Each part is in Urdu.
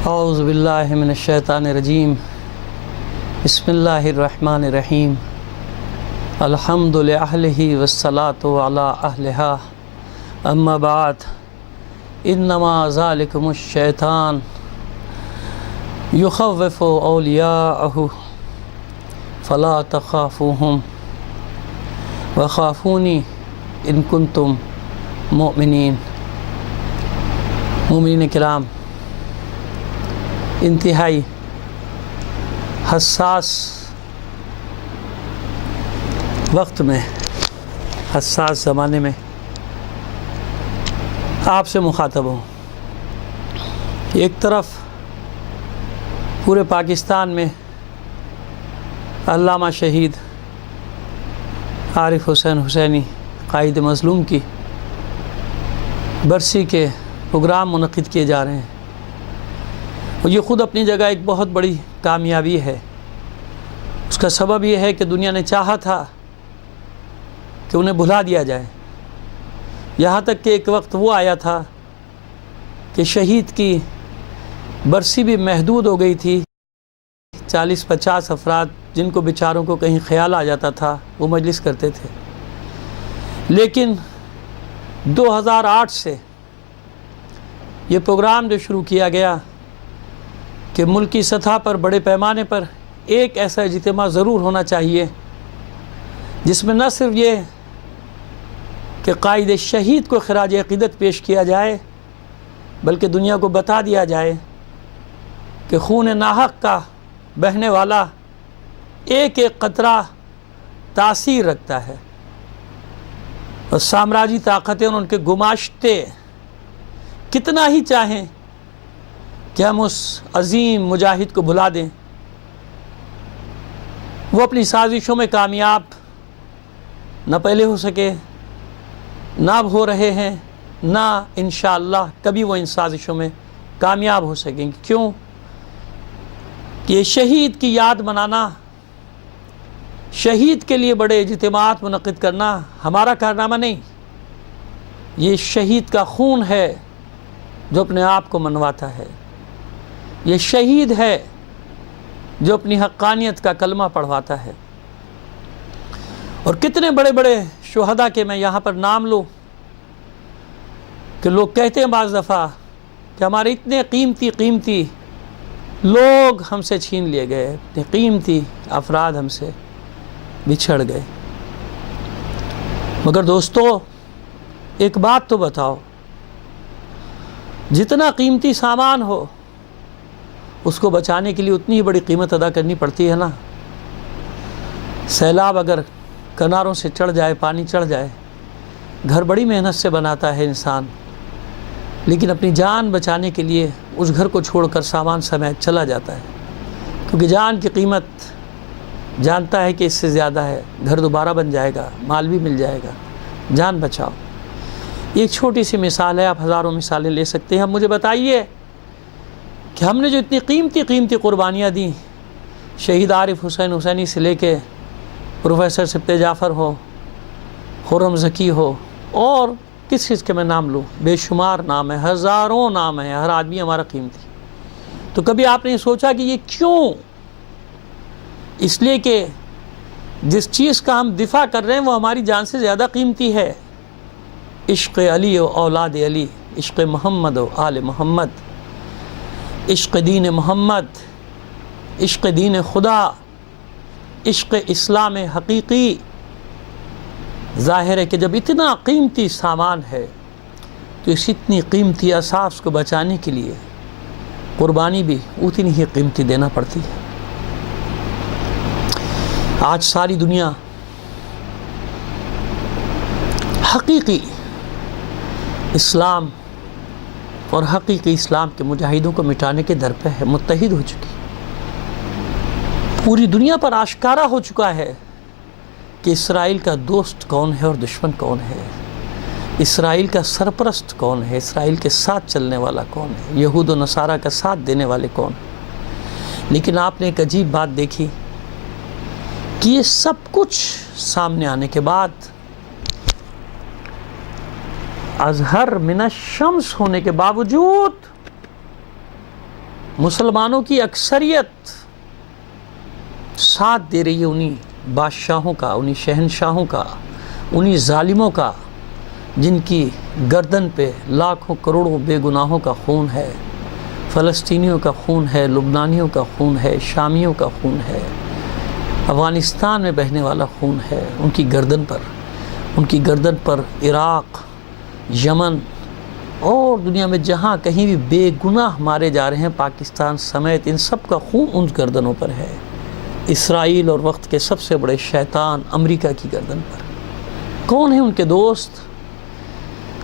اعوذ باللہ من الشیطان الرجیم بسم اللہ الرحمن الرحیم الحمد لأہلہ والصلاة علی اہلہا اما بعد انما ذالکم الشیطان یخوف اولیاءہ فلا تخافوہم وخافونی ان کنتم مؤمنین۔ مومنین کرام، انتہائی حساس وقت میں، حساس زمانے میں آپ سے مخاطب ہوں۔ ایک طرف پورے پاکستان میں علامہ شہید عارف حسین حسینی قائد مظلوم کی برسی کے پروگرام منعقد کیے جا رہے ہیں، اور یہ خود اپنی جگہ ایک بہت بڑی کامیابی ہے۔ اس کا سبب یہ ہے کہ دنیا نے چاہا تھا کہ انہیں بھلا دیا جائے، یہاں تک کہ ایک وقت وہ آیا تھا کہ شہید کی برسی بھی محدود ہو گئی تھی۔ 40-50 افراد جن کو بیچاروں کو کہیں خیال آ جاتا تھا وہ مجلس کرتے تھے، لیکن 2008 سے یہ پروگرام جو شروع کیا گیا کہ ملکی سطح پر بڑے پیمانے پر ایک ایسا اجتماع ضرور ہونا چاہیے جس میں نہ صرف یہ کہ قائد شہید کو خراج عقیدت پیش کیا جائے، بلکہ دنیا کو بتا دیا جائے کہ خون ناحق کا بہنے والا ایک ایک قطرہ تاثیر رکھتا ہے، اور سامراجی طاقتیں اور ان کے گماشتے کتنا ہی چاہیں کہ ہم اس عظیم مجاہد کو بھلا دیں، وہ اپنی سازشوں میں کامیاب نہ پہلے ہو سکے، نہ اب ہو رہے ہیں، نہ انشاءاللہ کبھی وہ ان سازشوں میں کامیاب ہو سکیں گے۔ کیوں کہ یہ شہید کی یاد منانا، شہید کے لیے بڑے اجتماعات منعقد کرنا ہمارا کارنامہ نہیں، یہ شہید کا خون ہے جو اپنے آپ کو منواتا ہے، یہ شہید ہے جو اپنی حقانیت کا کلمہ پڑھواتا ہے۔ اور کتنے بڑے بڑے شہداء کے میں یہاں پر نام لوں کہ لوگ کہتے ہیں بعض دفعہ کہ ہمارے اتنے قیمتی لوگ ہم سے چھین لیے گئے، اتنے قیمتی افراد ہم سے بچھڑ گئے۔ مگر دوستو، ایک بات تو بتاؤ، جتنا قیمتی سامان ہو اس کو بچانے کے لیے اتنی ہی بڑی قیمت ادا کرنی پڑتی ہے نا۔ سیلاب اگر کناروں سے چڑھ جائے، پانی چڑھ جائے، گھر بڑی محنت سے بناتا ہے انسان، لیکن اپنی جان بچانے کے لیے اس گھر کو چھوڑ کر سامان سمیت چلا جاتا ہے، کیونکہ جان کی قیمت جانتا ہے کہ اس سے زیادہ ہے، گھر دوبارہ بن جائے گا، مال بھی مل جائے گا، جان بچاؤ۔ ایک چھوٹی سی مثال ہے، آپ ہزاروں مثالیں لے سکتے ہیں۔ اب مجھے بتائیے کہ ہم نے جو اتنی قیمتی قربانیاں دیں، شہید عارف حسین حسینی سے لے کے پروفیسر سبط جعفر ہو، خرم ذکی ہو، اور کس کے میں نام لوں، بے شمار نام ہے، ہزاروں نام ہیں، ہر آدمی ہمارا قیمتی۔ تو کبھی آپ نے سوچا کہ یہ کیوں؟ اس لیے کہ جس چیز کا ہم دفاع کر رہے ہیں وہ ہماری جان سے زیادہ قیمتی ہے۔ عشق علی و اولاد علی، عشق محمد و آل محمد، عشق دین محمد، عشق دین خدا، عشق اسلام حقیقی۔ ظاہر ہے کہ جب اتنا قیمتی سامان ہے تو اس اتنی قیمتی اساس کو بچانے کے لیے قربانی بھی اتنی ہی قیمتی دینا پڑتی ہے۔ آج ساری دنیا حقیقی اسلام اور حقیقی اسلام کے مجاہدوں کو مٹانے کے در پہ ہے، متحد ہو چکی۔ پوری دنیا پر آشکارا ہو چکا ہے کہ اسرائیل کا دوست کون ہے اور دشمن کون ہے، اسرائیل کا سرپرست کون ہے، اسرائیل کے ساتھ چلنے والا کون ہے، یہود و نصارہ کا ساتھ دینے والے کون ہیں۔ لیکن آپ نے ایک عجیب بات دیکھی کہ یہ سب کچھ سامنے آنے کے بعد اظہر من الشمس ہونے کے باوجود مسلمانوں کی اکثریت ساتھ دے رہی ہے انہی بادشاہوں کا، انہی شہنشاہوں کا، انہی ظالموں کا جن کی گردن پہ لاکھوں کروڑوں بے گناہوں کا خون ہے، فلسطینیوں کا خون ہے، لبنانیوں کا خون ہے، شامیوں کا خون ہے، افغانستان میں بہنے والا خون ہے ان کی گردن پر عراق، یمن اور دنیا میں جہاں کہیں بھی بے گناہ مارے جا رہے ہیں، پاکستان سمیت، ان سب کا خون ان گردنوں پر ہے۔ اسرائیل اور وقت کے سب سے بڑے شیطان امریکہ کی گردن پر۔ کون ہیں ان کے دوست؟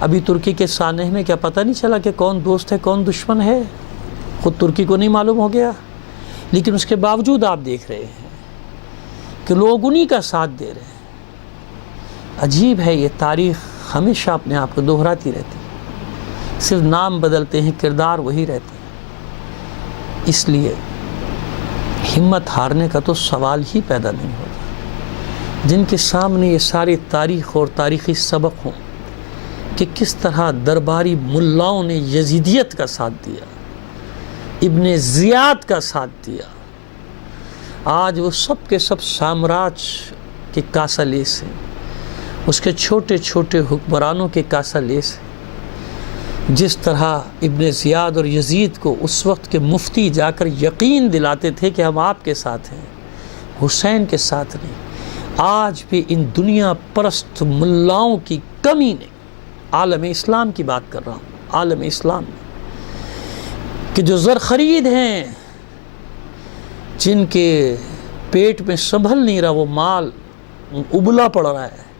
ابھی ترکی کے سانحے میں کیا پتہ نہیں چلا کہ کون دوست ہے کون دشمن ہے؟ خود ترکی کو نہیں معلوم ہو گیا؟ لیکن اس کے باوجود آپ دیکھ رہے ہیں کہ لوگ انہی کا ساتھ دے رہے ہیں۔ عجیب ہے، یہ تاریخ ہمیشہ اپنے آپ کو دہراتی رہتی ہے، صرف نام بدلتے ہیں، کردار وہی رہتے ہیں۔ اس لیے ہمت ہارنے کا تو سوال ہی پیدا نہیں ہوتا۔ جن کے سامنے یہ ساری تاریخ اور تاریخی سبق ہوں کہ کس طرح درباری ملاؤں نے یزیدیت کا ساتھ دیا، ابن زیاد کا ساتھ دیا، آج وہ سب کے سب سامراج کے کاسہ لیس ہیں، اس کے چھوٹے چھوٹے حکمرانوں کے کاسہ لیس ہیں۔ جس طرح ابن زیاد اور یزید کو اس وقت کے مفتی جا کر یقین دلاتے تھے کہ ہم آپ کے ساتھ ہیں، حسین کے ساتھ نہیں، آج بھی ان دنیا پرست ملاؤں کی کمی نے، عالم اسلام کی بات کر رہا ہوں، عالم اسلام میں، کہ جو زر خرید ہیں، جن کے پیٹ میں سنبھل نہیں رہا وہ مال، ابلا پڑ رہا ہے،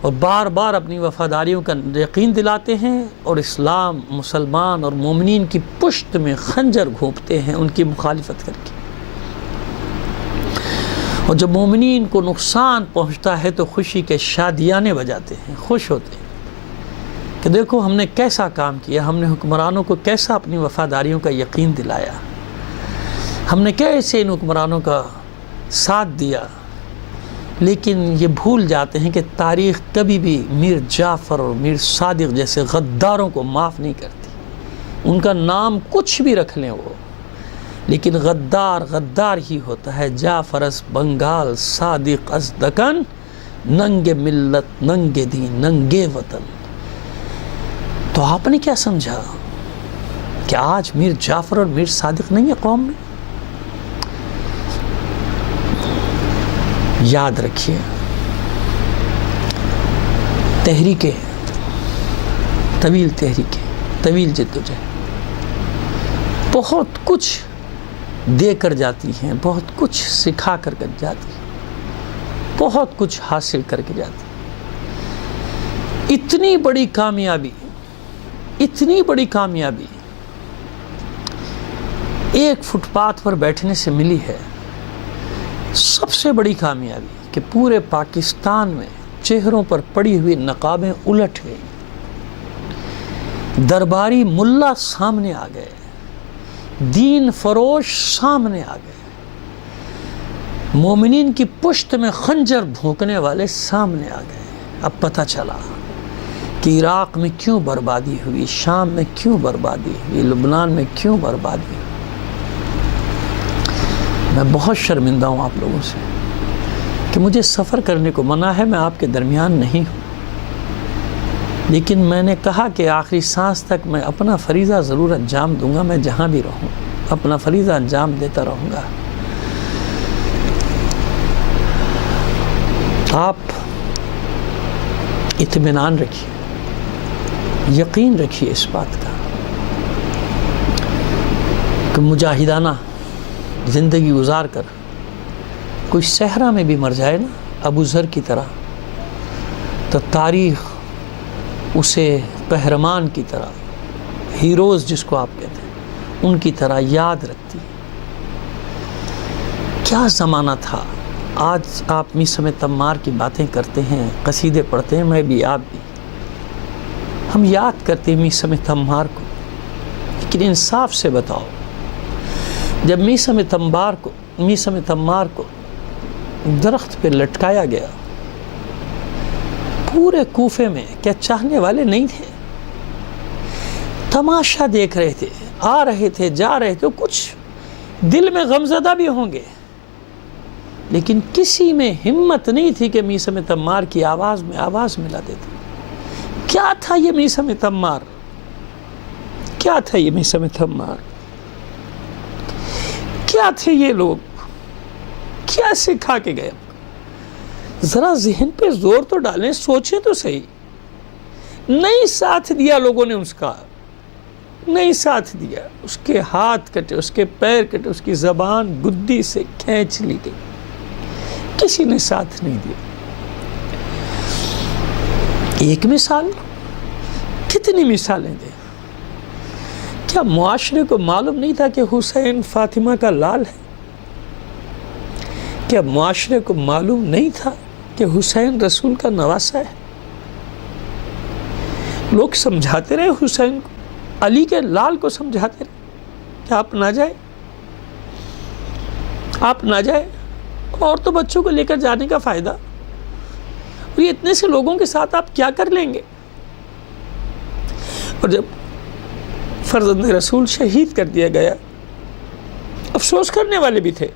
اور بار بار اپنی وفاداریوں کا یقین دلاتے ہیں، اور اسلام، مسلمان اور مومنین کی پشت میں خنجر گھونپتے ہیں ان کی مخالفت کر کے۔ اور جب مومنین کو نقصان پہنچتا ہے تو خوشی کے شادیانے بجاتے ہیں، خوش ہوتے ہیں کہ دیکھو ہم نے کیسا کام کیا، ہم نے حکمرانوں کو کیسا اپنی وفاداریوں کا یقین دلایا، ہم نے کیسے ان حکمرانوں کا ساتھ دیا۔ لیکن یہ بھول جاتے ہیں کہ تاریخ کبھی بھی میر جعفر اور میر صادق جیسے غداروں کو معاف نہیں کرتی۔ ان کا نام کچھ بھی رکھ لیں وہ، لیکن غدار غدار ہی ہوتا ہے۔ جعفر از بنگال، صادق از دکن، ننگ ملت، ننگ دین، ننگے وطن۔ تو آپ نے کیا سمجھا کہ آج میر جعفر اور میر صادق نہیں ہے قوم میں؟ یاد رکھیے، تحریکیں، طویل تحریکیں، طویل جدوجہد بہت کچھ دے کر جاتی ہیں، بہت کچھ سکھا کر جاتی ہیں، بہت کچھ حاصل کر کے جاتی ہیں۔ اتنی بڑی کامیابی ایک فٹ پاتھ پر بیٹھنے سے ملی ہے۔ سب سے بڑی کامیابی کہ پورے پاکستان میں چہروں پر پڑی ہوئی نقابیں الٹ گئیں، درباری ملا سامنے آ گئے، دین فروش سامنے آ گئے، مومنین کی پشت میں خنجر بھونکنے والے سامنے آ گئے۔ اب پتہ چلا کہ عراق میں کیوں بربادی ہوئی، شام میں کیوں بربادی ہوئی، لبنان میں کیوں بربادی ہوئی۔ میں بہت شرمندہ ہوں آپ لوگوں سے کہ مجھے سفر کرنے کو منع ہے، میں آپ کے درمیان نہیں ہوں، لیکن میں نے کہا کہ آخری سانس تک میں اپنا فریضہ ضرور انجام دوں گا، میں جہاں بھی رہوں اپنا فریضہ انجام دیتا رہوں گا۔ آپ اطمینان رکھیے، یقین رکھیے اس بات کا کہ مجاہدانہ زندگی گزار کر کوئی صحرا میں بھی مر جائے نا ابو ذر کی طرح، تو تاریخ اسے قہرمان کی طرح، ہیروز جس کو آپ کہتے ہیں، ان کی طرح یاد رکھتی۔ کیا زمانہ تھا! آج آپ میثم تمار کی باتیں کرتے ہیں، قصیدے پڑھتے ہیں، میں بھی آپ بھی، ہم یاد کرتے ہیں میثم تمار کو، لیکن انصاف سے بتاؤ، جب میثم تمار کو درخت پہ لٹکایا گیا، پورے کوفے میں کیا چاہنے والے نہیں تھے؟ تماشا دیکھ رہے تھے، آ رہے تھے جا رہے تھے، کچھ دل میں غمزدہ بھی ہوں گے، لیکن کسی میں ہمت نہیں تھی کہ میثم تمار کی آواز میں آواز ملا دیتے۔ کیا تھا یہ میثم تمار؟ کیا تھا یہ میثم تمار؟ کیا تھے یہ لوگ؟ کیا سکھا کے گئے؟ ذرا ذہن پہ زور تو ڈالیں، سوچیں تو صحیح۔ نہیں ساتھ دیا لوگوں نے اس کا، نہیں ساتھ دیا، اس کے ہاتھ کٹے، اس کے پیر کٹے، اس کی زبان گدی سے کھینچ لی گئی، کسی نے ساتھ نہیں دیا۔ ایک مثال، کتنی مثالیں دیں؟ کیا معاشرے کو معلوم نہیں تھا کہ حسین فاطمہ کا لال ہے؟ کیا معاشرے کو معلوم نہیں تھا کہ حسین رسول کا نواسا ہے؟ لوگ سمجھاتے رہے حسین کو، علی کے لال کو سمجھاتے رہے کہ آپ نہ جائیں، آپ نہ جائیں، اور تو بچوں کو لے کر جانے کا فائدہ، اور یہ اتنے سے لوگوں کے ساتھ آپ کیا کر لیں گے؟ اور جب فرزند رسول شہید کر دیا گیا، افسوس کرنے والے بھی تھے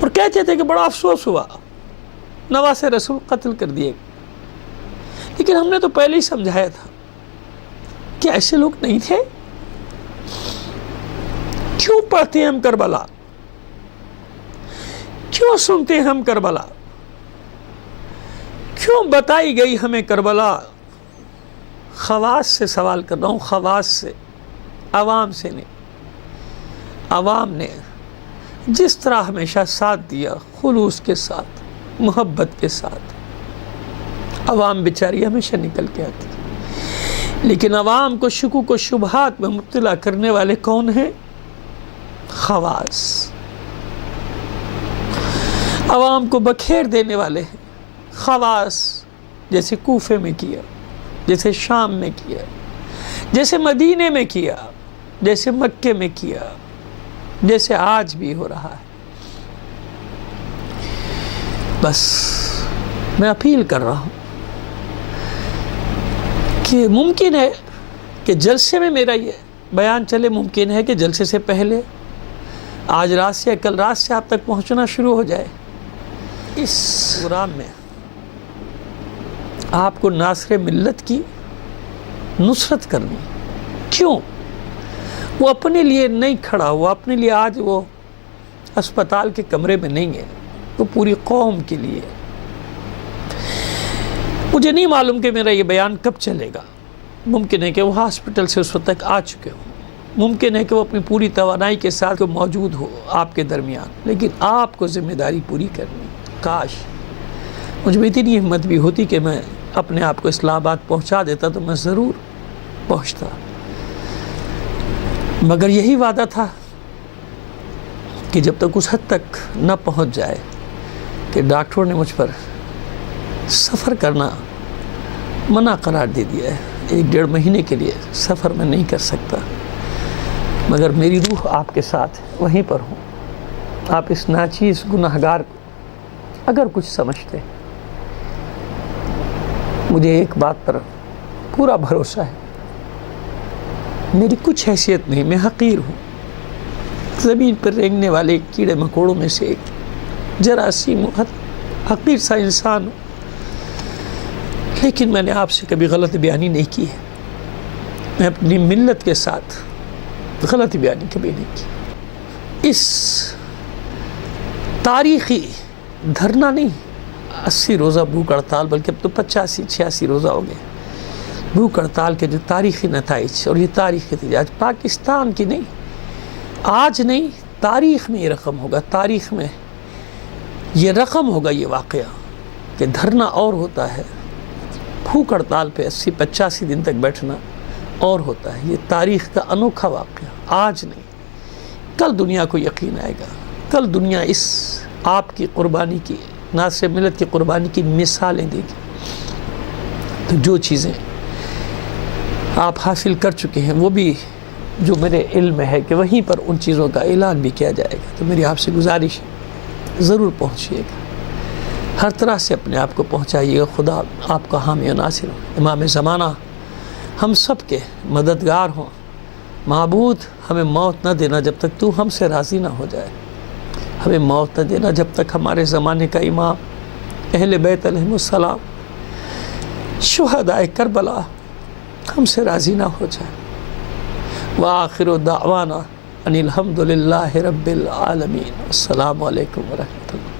اور کہتے تھے کہ بڑا افسوس ہوا، نواسے رسول قتل کر دیے، لیکن ہم نے تو پہلے ہی سمجھایا تھا کہ ایسے لوگ نہیں تھے۔ کیوں پڑھتے ہیں ہم کربلا؟ کیوں سنتے ہیں ہم کربلا؟ کیوں بتائی گئی ہمیں کربلا؟ خواص سے سوال کر رہا ہوں، خواص سے، عوام سے نہیں۔ عوام نے جس طرح ہمیشہ ساتھ دیا، خلوص کے ساتھ، محبت کے ساتھ، عوام بیچاری ہمیشہ نکل کے آتی، لیکن عوام کو شکوک و شبہات میں مبتلا کرنے والے کون ہیں؟ خواص۔ عوام کو بکھیر دینے والے ہیں خواص، جیسے کوفے میں کیا، جیسے شام میں کیا، جیسے مدینے میں کیا، جیسے مکے میں کیا، جیسے آج بھی ہو رہا ہے۔ بس میں اپیل کر رہا ہوں کہ ممکن ہے کہ جلسے میں میرا یہ بیان چلے، ممکن ہے کہ جلسے سے پہلے آج رات سے یا کل رات سے آپ تک پہنچنا شروع ہو جائے۔ اس پروگرام میں آپ کو ناصر ملت کی نصرت کرنی۔ کیوں؟ وہ اپنے لیے نہیں کھڑا ہوا، اپنے لیے آج وہ اسپتال کے کمرے میں نہیں ہے، وہ پوری قوم کے لیے۔ مجھے نہیں معلوم کہ میرا یہ بیان کب چلے گا، ممکن ہے کہ وہ ہاسپٹل سے اس وقت تک آ چکے ہوں، ممکن ہے کہ وہ اپنی پوری توانائی کے ساتھ موجود ہو آپ کے درمیان، لیکن آپ کو ذمہ داری پوری کرنی۔ کاش مجھ میں اتنی ہمت بھی ہوتی کہ میں اپنے آپ کو اسلام آباد پہنچا دیتا تو میں ضرور پہنچتا، مگر یہی وعدہ تھا کہ جب تک اس حد تک نہ پہنچ جائے کہ ڈاکٹروں نے مجھ پر سفر کرنا منع قرار دے دیا ہے، 1-1.5 مہینے کے لیے سفر میں نہیں کر سکتا، مگر میری روح آپ کے ساتھ وہیں پر ہوں۔ آپ اس ناچیز گناہگار کو اگر کچھ سمجھتے، مجھے ایک بات پر پورا بھروسہ ہے، میری کچھ حیثیت نہیں، میں حقیر ہوں، زمین پر رینگنے والے کیڑے مکوڑوں میں سے ایک جراثیم حقیر سا انسان ہوں، لیکن میں نے آپ سے کبھی غلط بیانی نہیں کی ہے، میں اپنی ملت کے ساتھ غلط بیانی کبھی نہیں کی۔ اس تاریخی دھرنا نہیں، 80 روزہ بھوک ہڑتال، بلکہ اب تو 85-86 روزہ ہو گئے بھوک ہڑتال کے جو تاریخی نتائج اور یہ تاریخی نتائج آج پاکستان کی نہیں، آج نہیں، تاریخ میں یہ رقم ہوگا، تاریخ میں یہ رقم ہوگا، یہ واقعہ کہ دھرنا اور ہوتا ہے، بھوک ہڑتال پہ 80-85 دن تک بیٹھنا اور ہوتا ہے۔ یہ تاریخ کا انوکھا واقعہ، آج نہیں، کل دنیا کو یقین آئے گا، کل دنیا اس آپ کی قربانی کی، ناصر ملت کی قربانی کی مثالیں دے گی۔ تو جو چیزیں آپ حاصل کر چکے ہیں وہ بھی جو میرے علم میں ہے کہ وہیں پر ان چیزوں کا اعلان بھی کیا جائے گا، تو میری آپ سے گزارش ہے ضرور پہنچیے گا، ہر طرح سے اپنے آپ کو پہنچائیے گا۔ خدا آپ کا حامی و ناصر ہو، امام زمانہ ہم سب کے مددگار ہوں۔ معبود ہمیں موت نہ دینا جب تک تو ہم سے راضی نہ ہو جائے، ہمیں موت نہ دینا جب تک ہمارے زمانے کا امام اہل بیت علیہ السلام شہدائے کربلا ہم سے راضی نہ ہو جائے۔ وآخر دعوانا ان الحمد للہ رب العالمین۔ السلام علیکم ورحمۃ اللہ۔